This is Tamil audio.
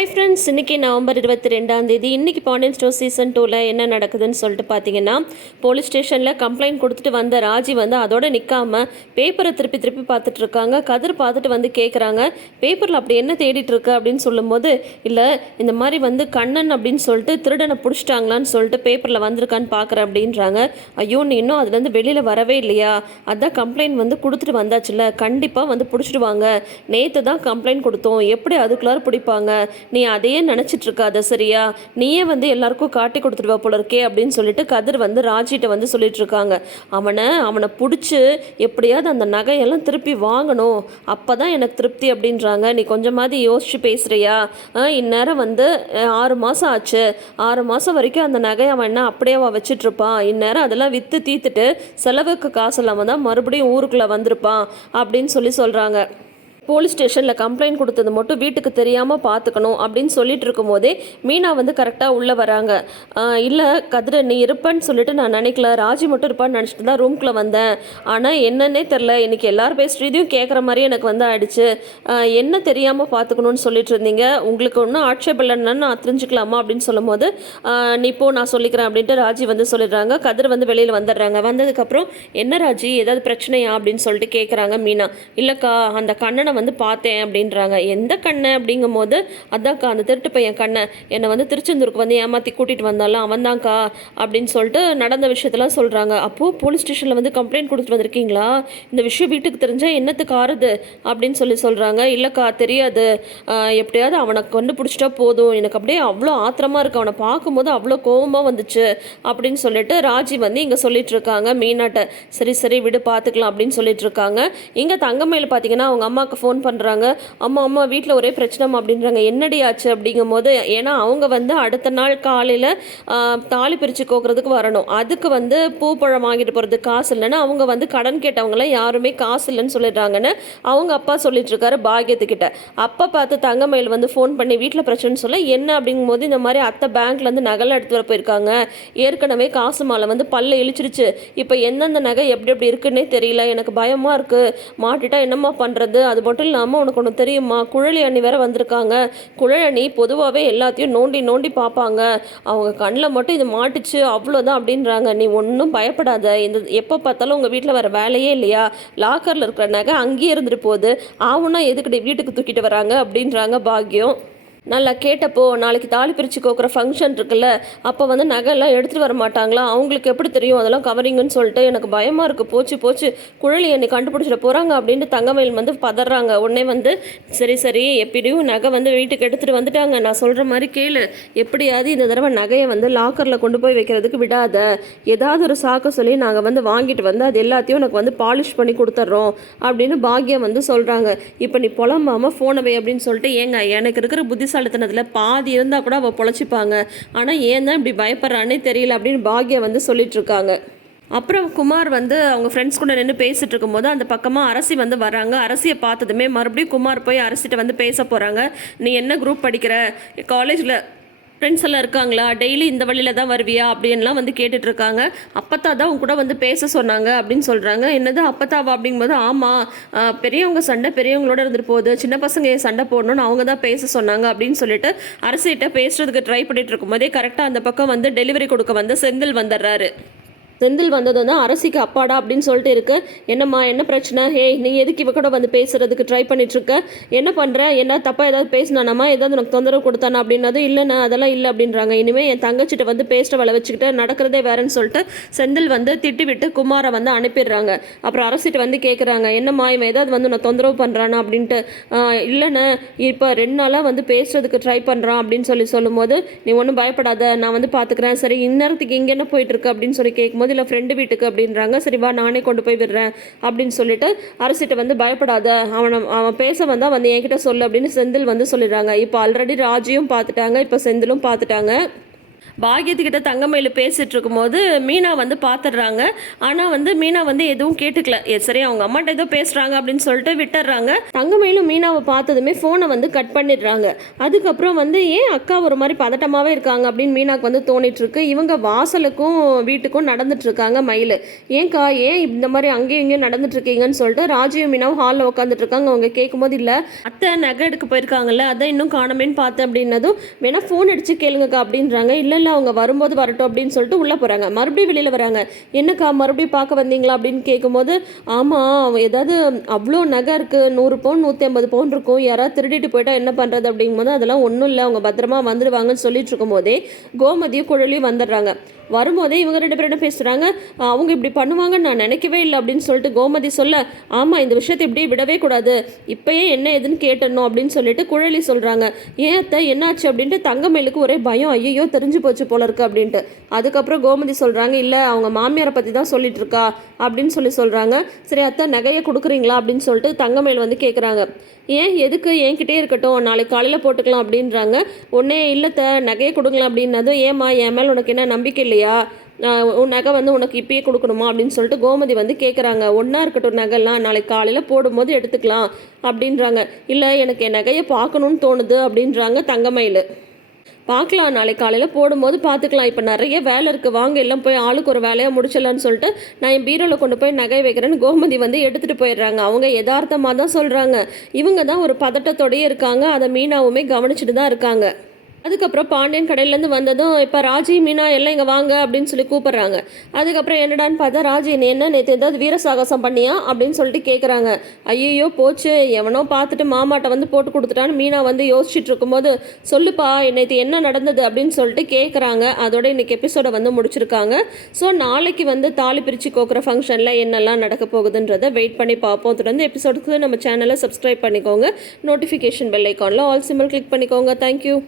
ஹாய் ஃப்ரெண்ட்ஸ், இன்றைக்கி நவம்பர் 22 இன்றைக்கி பாண்டியன் ஸ்டோர் சீசன் 2ல் என்ன நடக்குதுன்னு சொல்லிட்டு பார்த்தீங்கன்னா, போலீஸ் ஸ்டேஷனில் கம்ப்ளைண்ட் கொடுத்துட்டு வந்த ராஜி வந்து அதோட நிற்காமல் பேப்பரை திருப்பி திருப்பி பார்த்துட்டு இருக்காங்க. கதிர் பார்த்துட்டு வந்து கேட்குறாங்க, பேப்பரில் அப்படி என்ன தேடிட்டு இருக்க அப்படின்னு சொல்லும்போது, இல்லை இந்த மாதிரி வந்து கண்ணன் அப்படின்னு சொல்லிட்டு திருடனை பிடிச்சிட்டாங்களான்னு சொல்லிட்டு பேப்பரில் வந்திருக்கான்னு பார்க்குறேன் அப்படின்றாங்க. ஐயோ, நீ இன்னும் அதுலேருந்து வெளியில் வரவே இல்லையா? அதான் கம்ப்ளைண்ட் வந்து கொடுத்துட்டு வந்தாச்சுல்ல, கண்டிப்பாக வந்து பிடிச்சிடுவாங்க. நேற்று தான் கம்ப்ளைண்ட் கொடுத்தோம், எப்படி அதுக்குள்ளார பிடிப்பாங்க? நீ அதையே நினச்சிட்டு இருக்காத சரியா? நீயே வந்து எல்லாருக்கும் காட்டி கொடுத்துடுவா போல இருக்கே அப்படின்னு சொல்லிட்டு கதிர் வந்து ராஜிட்ட வந்து சொல்லிட்டு இருக்காங்க. அவனை பிடிச்சி எப்படியாவது அந்த நகையெல்லாம் திருப்பி வாங்கணும், அப்போ தான் எனக்கு திருப்தி அப்படின்றாங்க. நீ கொஞ்சமாவது யோசிச்சு பேசுகிறியா? இந்நேரம் வந்து 6 மாதம் ஆச்சு, 6 மாதம் வரைக்கும் அந்த நகையை அவன் என்ன அப்படியே வச்சிட்ருப்பான்? இந்நேரம் அதெல்லாம் விற்று தீத்துட்டு செலவுக்கு காசு இல்லாமல் தான் மறுபடியும் ஊருக்குள்ளே வந்திருப்பான் அப்படின்னு சொல்கிறாங்க. போலீஸ் ஸ்டேஷனில் கம்ப்ளைண்ட் கொடுத்தது மட்டும் வீட்டுக்கு தெரியாமல் பார்த்துக்கணும் அப்படின்னு சொல்லிட்டு இருக்கும்போதே மீனா வந்து கரெக்டாக உள்ளே வராங்க. இல்லை கதிர, நீ இருப்பேன்னு சொல்லிட்டு நான் நினைக்கல, ராஜி மட்டும் இருப்பான்னு நினச்சிட்டு தான் ரூம்குள்ளே வந்தேன். ஆனால் என்னன்னே தெரில, இன்றைக்கி எல்லோரும் பேசுகிறதையும் கேட்குற மாதிரி எனக்கு வந்து ஆயிடுச்சு. என்ன தெரியாமல் பார்த்துக்கணும்னு சொல்லிட்டு இருந்தீங்க, உங்களுக்கு ஒன்றும் ஆட்சேபம் இல்லைன்னு நான் தெரிஞ்சுக்கலாமா அப்படின்னு சொல்லும் போது, நீ போ நான் சொல்லிக்கிறேன் அப்படின்ட்டு ராஜி வந்து சொல்லிடுறாங்க. கதிர் வந்து வெளியில் வந்துடுறாங்க. வந்ததுக்கப்புறம் என்ன ராஜி, ஏதாவது பிரச்சனையா அப்படின்னு சொல்லிட்டு கேட்குறாங்க மீனா. இல்லைக்கா, அந்த கண்ணனை வந்து பார்த்தேன் அப்படின்றாங்க. எந்த கண்ணை அப்படிங்கும் போது, அதான்க்கா அந்த திருட்டு பையன் கண்ணை என்னை வந்து திருச்செந்தூருக்கு வந்து ஏமாற்றி கூட்டிகிட்டு வந்தாலும் அவன் தான்க்கா அப்படின்னு சொல்லிட்டு நடந்த விஷயத்தெல்லாம் சொல்கிறாங்க. அப்போது போலீஸ் ஸ்டேஷனில் வந்து கம்ப்ளைண்ட் கொடுத்துட்டு வந்திருக்கீங்களா? இந்த விஷயம் வீட்டுக்கு தெரிஞ்சால் என்னத்துக்கு ஆறுது அப்படின்னு சொல்கிறாங்க. இல்லைக்கா தெரியாது, எப்படியாவது அவனை கண்டுபிடிச்சிட்டா போதும், எனக்கு அப்படியே அவ்வளோ ஆத்திரமாக இருக்குது, அவனை பார்க்கும்போது அவ்வளோ கோபமாக வந்துச்சு அப்படின்னு சொல்லிட்டு ராஜி வந்து இங்கே சொல்லிட்டு இருக்காங்க மீனாட்ட. சரி சரி விடு பார்த்துக்கலாம் அப்படின்னு சொல்லிட்டு இருக்காங்க. இங்கே தங்கமயில் பார்த்தீங்கன்னா அவங்க அம்மாவுக்கு ஃபோன் பண்ணுறாங்க. அம்மா வீட்டில் ஒரே பிரச்சனை அப்படின்றாங்க. என்னடி ஆச்சு அப்படிங்கும் போது, ஏன்னா அவங்க வந்து அடுத்த நாள் காலையில் தாலி பிரித்து கோக்குறதுக்கு வரணும், அதுக்கு வந்து பூப்பழம் வாங்கிட்டு போகிறதுக்கு காசு இல்லைன்னு அவங்க வந்து கடன் கேட்டவங்கள யாருமே காசு இல்லைன்னு சொல்லிடுறாங்கன்னு அவங்க அப்பா சொல்லிட்டு இருக்காரு பாக்கியத்துக்கிட்ட. அப்பா பார்த்து தங்கமயில் வந்து ஃபோன் பண்ணி வீட்டில் பிரச்சனைன்னு சொல்ல, என்ன அப்படிங்கும்போது இந்த மாதிரி அத்தை பேங்க்லேருந்து நகை எடுத்து வர போயிருக்காங்க, ஏற்கனவே காசு மாலை வந்து பல்ல இழிச்சிருச்சு, இப்போ எந்தெந்த நகை எப்படி எப்படி இருக்குன்னே தெரியல, எனக்கு பயமாக இருக்குது, மாட்டிட்டா என்னம்மா பண்ணுறது? அது மட்டும் இல்லாமல் உனக்கு ஒன்று தெரியுமா, குழலி அண்ணி வேற வந்திருக்காங்க. குழலி பொதுவாகவே எல்லாத்தையும் நோண்டி நோண்டி பார்ப்பாங்க, அவங்க கண்ணில் மட்டும் இது மாட்டுச்சு அவ்வளோதான் அப்படின்றாங்க. நீ ஒன்றும் பயப்படாத, இந்த எப்போ பார்த்தாலும் உங்கள் வீட்டில் வர வேலையே இல்லையா, லாக்கரில் இருக்கிற நகை அங்கேயே இருந்துட்டு போகுது, ஆவுன்னா எதுக்கு வீட்டுக்கு தூக்கிட்டு வராங்க அப்படின்றாங்க பாக்கியம். நல்லா கேட்டப்போ, நாளைக்கு தாலி பிரித்து கோக்குற ஃபங்க்ஷன் இருக்குல்ல, அப்போ வந்து நகைலாம் எடுத்துகிட்டு வர மாட்டாங்களா, அவங்களுக்கு எப்படி தெரியும் அதெல்லாம் கவரிங்குன்னு சொல்லிட்டு எனக்கு பயமாக இருக்குது, போச்சு குழலி என்னை கண்டுபிடிச்சிட போகிறாங்க அப்படின்ட்டு தங்கமயில் வந்து பதறாங்க. உடனே வந்து சரி எப்படியும் நகை வந்து வீட்டுக்கு எடுத்துகிட்டு வந்துட்டாங்க, நான் சொல்கிற மாதிரி கேளு, எப்படியாவது இந்த தடவை நகையை வந்து லாக்கரில் கொண்டு போய் வைக்கிறதுக்கு விடாத, ஏதாவது ஒரு சாக்க சொல்லி நாங்கள் வந்து வாங்கிட்டு வந்து அது எல்லாத்தையும் எனக்கு வந்து பாலிஷ் பண்ணி கொடுத்துட்றோம் அப்படின்னு பாக்கியம் வந்து சொல்கிறாங்க. இப்போ நீ புலம்பாமல் ஃபோனை அப்படின்னு சொல்லிட்டு, ஏங்க எனக்கு இருக்கிற புத்திசாலித்தனத்தில் பாதி இருந்தால் கூட அவள் பொழைச்சிப்பாங்க, ஆனால் ஏன் தான் இப்படி பயப்படுறானே தெரியல அப்படின்னு பாக்யா வந்து சொல்லிட்டு இருக்காங்க. அப்புறம் குமார் வந்து அவங்க ஃப்ரெண்ட்ஸ் கூட நின்று பேசிகிட்டு இருக்கும்போது அந்த பக்கமாக அரசி வந்து வராங்க. அரசியை பார்த்ததுமே மறுபடியும் குமார் போய் அரசிட்ட வந்து பேச போகிறாங்க. நீ என்ன குரூப் படிக்கிற, காலேஜில் ஃப்ரெண்ட்ஸ் எல்லாம் இருக்காங்களா, டெய்லி இந்த வழியில் தான் வருவியா அப்படின்லாம் வந்து கேட்டுட்ருக்காங்க. அப்பத்தா தான் அவங்க கூட வந்து பேச சொன்னாங்க அப்படின்னு சொல்கிறாங்க. என்னது அப்பத்தாவா அப்படிங்கும்போது, ஆமாம் பெரியவங்க சண்டை பெரியவங்களோட இருந்துட்டு போகுது, சின்ன பசங்க சண்டை போடணும்னு அவங்க தான் பேச சொன்னாங்க அப்படின்னு சொல்லிட்டு அரசிகிட்ட பேசுகிறதுக்கு ட்ரை பண்ணிட்டு இருக்கும்போதே கரெக்டாக அந்த பக்கம் வந்து டெலிவரி கொடுக்க வந்து செந்தில் வந்துடுறாரு. செந்தில் வந்தது தான் அரசிக்கு அப்பாடா அப்படின்னு சொல்லிட்டு இருக்கு. என்னம்மா என்ன பிரச்சனை, ஹே நீ எதுக்கு இவ கூட வந்து பேசுறதுக்கு ட்ரை பண்ணிட்டுருக்க, என்ன பண்ணுற, என்ன தப்பாக ஏதாவது பேசினானாமா, ஏதாவது உனக்கு தொந்தரவு கொடுத்தானா அப்படின்னது. இல்லைண்ணா அதெல்லாம் இல்லை அப்படின்றாங்க. இனிமேல் என் தங்கச்சிட்ட வந்து பேசுகிற வேலை வச்சுக்கிட்டு நடக்கிறதே வேறன்னு சொல்லிட்டு செந்தில் வந்து திட்டி விட்டு குமாரை வந்து அனுப்பிடுறாங்க. அப்புறம் அரசிட்டு வந்து கேட்குறாங்க, என்னம்மா இவன் ஏதாவது வந்து நான் தொந்தரவு பண்ணுறானா அப்படின்ட்டு. இல்லைண்ணே இப்போ 2 நாளாக வந்து பேசுறதுக்கு ட்ரை பண்ணுறான் அப்படின்னு சொல்லும்போது, நீ ஒன்றும் பயப்படாத நான் வந்து பார்த்துக்கிறேன், சரி இந்நேரத்துக்கு இங்கே என்ன போயிட்டுருக்கு அப்படின்னு சொல்லி கேட்கும்போது, இல்லை ஃப்ரெண்டு வீட்டுக்கு அப்படின்றாங்க. சரி வா நானே கொண்டு போய் விடுறேன் அப்படின்னு சொல்லிட்டு அரசிட்ட வந்து பயப்படாத, அவன் பேச வந்தால் வந்து என்கிட்ட சொல்லு அப்படின்னு செந்தில் வந்து சொல்லிடுறாங்க. இப்போ ஆல்ரெடி ராஜியும் பார்த்துட்டாங்க, இப்போ செந்திலும் பார்த்துட்டாங்க. பாக்யத்துக்கிட்ட தங்கமயில் பேசிகிட்டு இருக்கும்போது மீனா வந்து பார்த்துடுறாங்க. ஆனால் வந்து மீனா வந்து எதுவும் கேட்டுக்கல. சரி அவங்க அம்மாட்ட ஏதோ பேசுகிறாங்க அப்படின்னு சொல்லிட்டு விட்டுடுறாங்க. தங்கமயிலும் மீனாவை பார்த்ததுமே ஃபோனை வந்து கட் பண்ணிடுறாங்க. அதுக்கப்புறம் வந்து ஏன் அக்கா ஒரு மாதிரி பதட்டமாகவே இருக்காங்க அப்படின்னு மீனாவுக்கு வந்து தோணிட்டு இருக்கு. இவங்க வாசலுக்கும் வீட்டுக்கும் நடந்துட்டு இருக்காங்க. மயில் ஏன்க்கா ஏன் இந்த மாதிரி அங்கேயும் இங்கேயும் நடந்துட்டு இருக்கீங்கன்னு சொல்லிட்டு ராஜியும் மீனாவும் ஹாலில் உட்காந்துட்டு இருக்காங்க. அவங்க கேட்கும்போது இல்லை அத்தை நகை எடுக்க போயிருக்காங்கல்ல அதான் இன்னும் காணமேன்னு பார்த்தேன் அப்படின்னதும் வேணா ஃபோன் அடிச்சு கேளுங்கக்கா அப்படின்றாங்க. இல்லை அவங்க வரும்போது வரட்டும் அப்படின்னு சொல்லிட்டு உள்ளே போகிறாங்க. மறுபடியும் வெளியில் வராங்க. என்னக்கா மறுபடியும் பார்க்க வந்தீங்களா அப்படின்னு கேட்கும்போது ஆமாம் ஏதாவது அவ்வளோ நகை இருக்குது 100 பவுன் 150 பவுன் இருக்கும் யாராவது திருடிட்டு போயிட்டா என்ன பண்ணுறது அப்படிங்கும்போது அதெல்லாம் ஒன்றும் இல்லை அவங்க பத்திரமா வந்துடுவாங்கன்னு சொல்லிட்டு இருக்கும்போதே கோமதியும் குழலியும் வந்துடுறாங்க. வரும்போதே இவங்க 2 பேரும் என்ன பேசுகிறாங்க அவங்க இப்படி பண்ணுவாங்கன்னு நான் நினைக்கவே இல்லை அப்படின்னு சொல்லிட்டு கோமதி சொல்ல ஆமாம் இந்த விஷயத்தை இப்படி விடவே கூடாது இப்போயே என்ன ஏதுன்னு கேட்டணும் அப்படின்னு சொல்லிட்டு குழலி சொல்கிறாங்க. ஏன் அத்தை என்னாச்சு அப்படின்ட்டு தங்கமயிலுக்கு ஒரே பயம் ஐயோ தெரிஞ்சு போச்சு போல இருக்கு அப்படின்ட்டு. அதுக்கப்புறம் கோமதி சொல்கிறாங்க இல்லை அவங்க மாமியாரை பற்றி தான் சொல்லிட்டு இருக்கா அப்படின்னு சொல்கிறாங்க. சரி அத்தை நகையை கொடுக்குறீங்களா அப்படின்னு சொல்லிட்டு தங்கமயில் வந்து கேட்குறாங்க. ஏன் எதுக்கு என்கிட்டே இருக்கட்டும் நாளைக்கு காலையில் போட்டுக்கலாம் அப்படின்றாங்க. ஒன்றே இல்லைத்த நகையை கொடுங்களேன் அப்படின்னதும் ஏம்மா என் மேலே உனக்கு என்ன நம்பிக்கை இல்லையா உன் நகை வந்து உனக்கு இப்பயே கொடுக்கணுமா அப்படின்னு சொல்லிட்டு கோமதி வந்து கேட்குறாங்க. ஒன்றா இருக்கட்டும் நகைலாம் நாளைக்கு காலையில் போடும்போது எடுத்துக்கலாம் அப்படின்றாங்க. இல்லை எனக்கு என் நகையை பார்க்கணுன்னு தோணுது அப்படின்றாங்க தங்கமயில். பார்க்கலாம் நாளைக்கு காலையில் போடும்போது பார்த்துக்கலாம் இப்போ நிறைய வேலை இருக்குது வாங்க எல்லாம் போய் ஆளுக்கு ஒரு வேலையாக முடிச்சிடலான்னு சொல்லிட்டு நான் என் பீரோவில் கொண்டு போய் நகை வைக்கிறேன்னு கோமதி வந்து எடுத்துகிட்டு போயிடுறாங்க. அவங்க யதார்த்தமாக தான் சொல்கிறாங்க. இவங்க தான் ஒரு பதட்டத்தோடையே இருக்காங்க. அதை மீனாவுமே கவனிச்சுட்டு தான் இருக்காங்க. அதுக்கப்புறம் பாண்டியன் கடையிலேருந்து வந்ததும் இப்போ ராஜி மீனா எல்லாம் இங்கே வாங்க அப்படின்னு சொல்லி கூப்பிட்றாங்க. அதுக்கப்புறம் என்னடான்னு பார்த்தா ராஜி நீ என்ன நேற்று ஏதாவது வீர சாகசம் பண்ணியா அப்படின்னு சொல்லிட்டு கேட்குறாங்க. ஐயோ போச்சு எவனோ பார்த்துட்டு மாமாட்ட வந்து போட்டு கொடுத்துட்டான்னு மீனா வந்து யோசிச்சுட்டு இருக்கும்போது சொல்லுப்பா நேற்று என்ன நடந்தது அப்படின்னு சொல்லிட்டு கேட்குறாங்க. அதோட இன்னைக்கு எபிசோடை வந்து முடிச்சிருக்காங்க. ஸோ நாளைக்கு வந்து தாலி பிரித்து கோக்குற ஃபங்க்ஷனில் என்னெல்லாம் நடக்க போகுதுன்றதை வெயிட் பண்ணி பார்ப்போம். தொடர்ந்து எபிசோடுக்கு நம்ம சேனலை சப்ஸ்கிரைப் பண்ணிக்கோங்க. நோட்டிஃபிகேஷன் பெல் ஐக்கானில் ஆல் சிம்பிள் கிளிக் பண்ணிக்கோங்க. தேங்க்யூ.